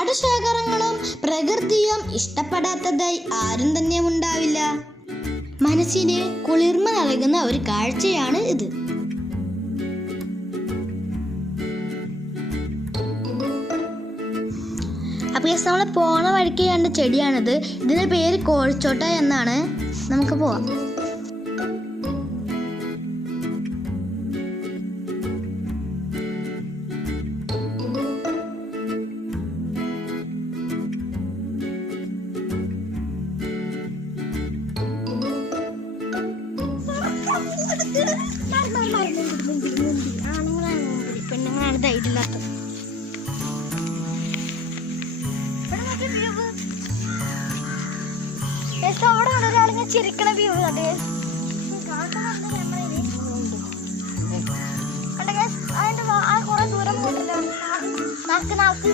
പാടശേഖരങ്ങളും പ്രകൃതിയും ഇഷ്ടപ്പെടാത്തതായി ആരും തന്നെ ഉണ്ടാവില്ല. മനസ്സിന് കുളിർമ നൽകുന്ന ഒരു കാഴ്ചയാണ് ഇത്. അപ്പോൾ നമ്മൾ പോണ വഴിക്ക് കണ്ട ചെടിയാണിത്. ഇതിന്റെ പേര് കോഴിച്ചോട്ട എന്നാണ്. നമുക്ക് പോവാം. പെണ്ണുങ്ങളാണ് ധൈര്യമില്ലാത്തത് അവിടെ ഒരാളിങ്ങനെ ചിരിക്കണ വ്യൂ കണ്ടേ അതിന്റെ ആ കുറെ ദൂരം പോയിട്ടില്ല നാക്ക് നാക്ക്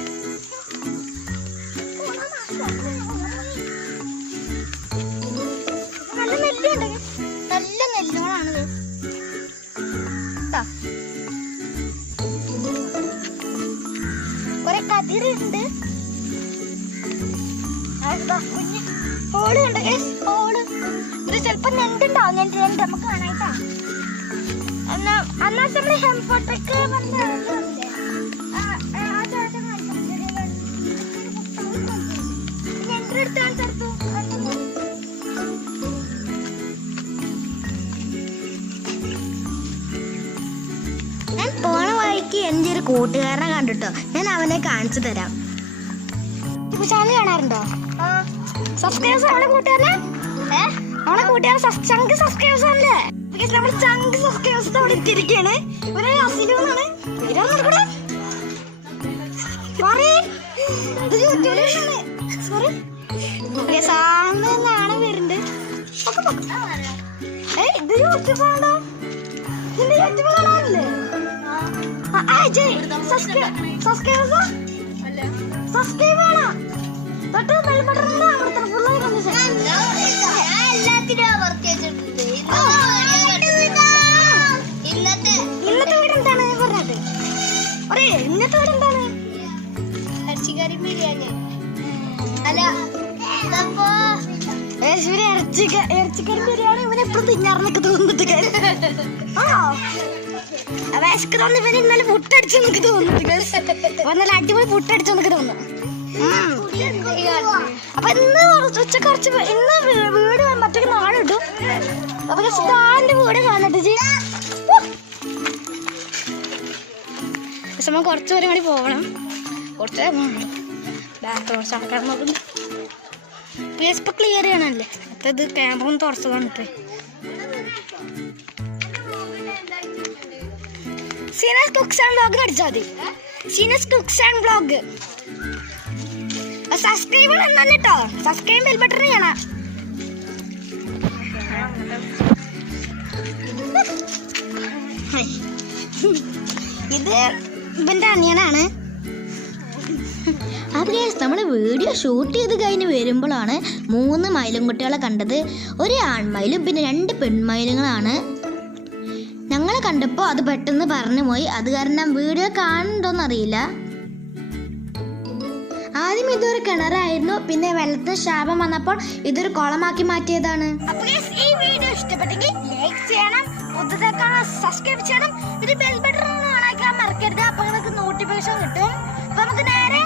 കുറെ കതിരുണ്ട് കുഞ്ഞ്. നമുക്ക് കാണായിട്ടാ എന്നാ അന്നാ ഹെംഫോട്ടൊക്കെ നെണ്ടെടുത്താണ് കൂട്ടുകാരനെ കണ്ടിട്ടോ? ഞാൻ അവനെ കാണിച്ചു തരാം. ചാനൽ സബ്സ്ക്രൈബേഴ്സ് അവളെ അവളെ സബ്സ്ക്രൈബേഴ്സ് ആണല്ലേ? നമ്മൾ സബ്സ്ക്രൈബേഴ്സ് അവിടെ. ഏയ് ആ, ആ, ആയി കണ്ടു ശരി. ഇന്നത്തെ വീട് എന്താണ്? പറഞ്ഞത്. ഒരേ ഇന്നത്തെ വീട് എന്താണ്? ഇറച്ചിക്കറി ബിരിയാണി. അല്ല ഇറച്ചിക്ക ഇറച്ചിക്കറി ബിരിയാണി ഇവനെ എപ്പോഴും തിന്നാറെന്നൊക്കെ തോന്നിട്ട് കാര്യം ആണോ വിശക്ക് തോന്നി ഇവന് ഇന്നലെ പുട്ടടിച്ചു നമുക്ക്. അപ്പൊ നല്ല അടിപൊളി പുട്ടടിച്ചു നമുക്ക് തോന്നുന്നു. അപ്പൊ ഇന്ന് ഉച്ചയ്ക്ക് കുറച്ച് ഇന്ന് വീട് മറ്റൊരു നാളെ ഇട്ടു അപ്പൊ സിദ്ധാന്റെ വീട് കാണട്ടെ ജി. പക്ഷെ കുറച്ച് പേരും കൂടി പോകണം കുറച്ച് ബാക്ക് കുറച്ച് ആൾക്കാർ നോക്കുന്നു. ക്ലിയർ ചെയ്യണല്ലേ? അപ്പൊ ഇത് ക്യാമറ ഒന്ന് തുറച്ചതാണ് ഇപ്പൊ സീനസ് കുക്സ് ആൻഡ് ബ്ലോഗ് അടിച്ചാൽ മതി Seena's cooks and blog subscribe തന്നെ കേട്ടോ. സബ്സ്ക്രൈബ് ബെൽ ബട്ടൺ ചെയ്യണം. ഇത് ഇവന്റെ അനിയനാണ്. അപ്പോൾ നമ്മൾ വീഡിയോ ഷൂട്ട് ചെയ്ത് കഴിഞ്ഞ് വരുമ്പോഴാണ് മൂന്ന് മയിലും കുട്ടികളെ കണ്ടത്. ഒരു ആൺമയിലും പിന്നെ രണ്ട് പെൺമയിലുകളാണ്. കണ്ടപ്പോൾ അത് പെട്ടെന്ന് പറഞ്ഞു പോയി. അത് കാരണം വീഡിയോ കാണുന്നുണ്ടോന്ന് അറിയില്ല ആദ്യം ഇതൊരു കിണറായിരുന്നു. പിന്നെ വെള്ളത്തിന് ശാപം വന്നപ്പോൾ ഇതൊരു കുളമാക്കി മാറ്റിയതാണ്. ഈ വീഡിയോ ഇഷ്ടപ്പെട്ടെങ്കിൽ ലൈക്ക് ചെയ്യണം പുതുതാക്കാൻ സബ്സ്ക്രൈബ് ചെയ്യണം ഒരു ബെൽ ബട്ടൺ ഓൺ ആക്കാൻ മറക്കരുത്. അപ്പോൾ നിങ്ങൾക്ക് നോട്ടിഫിക്കേഷൻ കിട്ടും. നമുക്ക് നേരെ